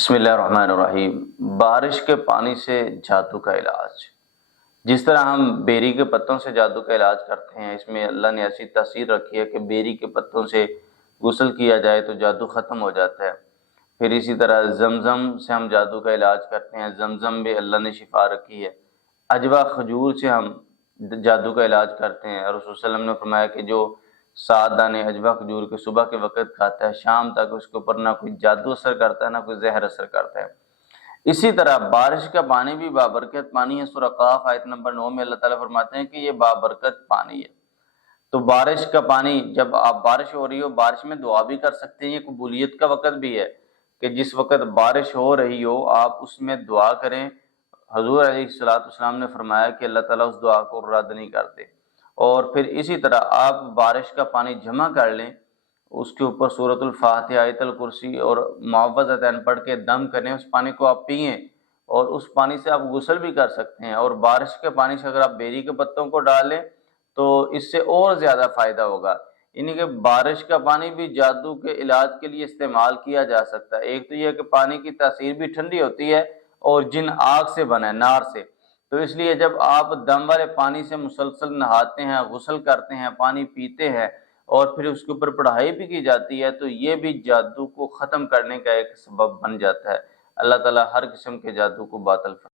بسم اللہ الرحمن الرحیم۔ بارش کے پانی سے جادو کا علاج۔ جس طرح ہم بیری کے پتوں سے جادو کا علاج کرتے ہیں، اس میں اللہ نے ایسی تاثیر رکھی ہے کہ بیری کے پتوں سے غسل کیا جائے تو جادو ختم ہو جاتا ہے۔ پھر اسی طرح زمزم سے ہم جادو کا علاج کرتے ہیں، زمزم بھی اللہ نے شفا رکھی ہے۔ عجوا کھجور سے ہم جادو کا علاج کرتے ہیں، اور رسول صلی اللہ علیہ وسلم نے فرمایا کہ جو 7 دانے عجوا کھجور کے صبح کے وقت کھاتا ہے، شام تک اس کے اوپر نہ کوئی جادو اثر کرتا ہے نہ کوئی زہر اثر کرتا ہے۔ اسی طرح بارش کا پانی بھی بابرکت پانی ہے۔ سورہ قاف آیت نمبر 9 میں اللہ تعالیٰ فرماتے ہیں کہ یہ بابرکت پانی ہے۔ تو بارش کا پانی، جب آپ بارش ہو رہی ہو، بارش میں دعا بھی کر سکتے ہیں۔ یہ قبولیت کا وقت بھی ہے کہ جس وقت بارش ہو رہی ہو آپ اس میں دعا کریں۔ حضور علیہ السلام نے فرمایا کہ اللہ تعالیٰ اس دعا کو رد نہیں کرتے۔ اور پھر اسی طرح آپ بارش کا پانی جمع کر لیں، اس کے اوپر سورۃ الفاتحہ، آیت الکرسی اور معوذتین پڑھ کے دم کریں، اس پانی کو آپ پئیں، اور اس پانی سے آپ غسل بھی کر سکتے ہیں۔ اور بارش کے پانی سے اگر آپ بیری کے پتوں کو ڈالیں تو اس سے اور زیادہ فائدہ ہوگا۔ یعنی کہ بارش کا پانی بھی جادو کے علاج کے لیے استعمال کیا جا سکتا ہے۔ ایک تو یہ کہ پانی کی تاثیر بھی ٹھنڈی ہوتی ہے، اور جن آگ سے بنا ہے، نار سے، تو اس لیے جب آپ دم والے پانی سے مسلسل نہاتے ہیں، غسل کرتے ہیں، پانی پیتے ہیں، اور پھر اس کے اوپر پڑھائی بھی کی جاتی ہے، تو یہ بھی جادو کو ختم کرنے کا ایک سبب بن جاتا ہے۔ اللہ تعالیٰ ہر قسم کے جادو کو باطل فرمائے۔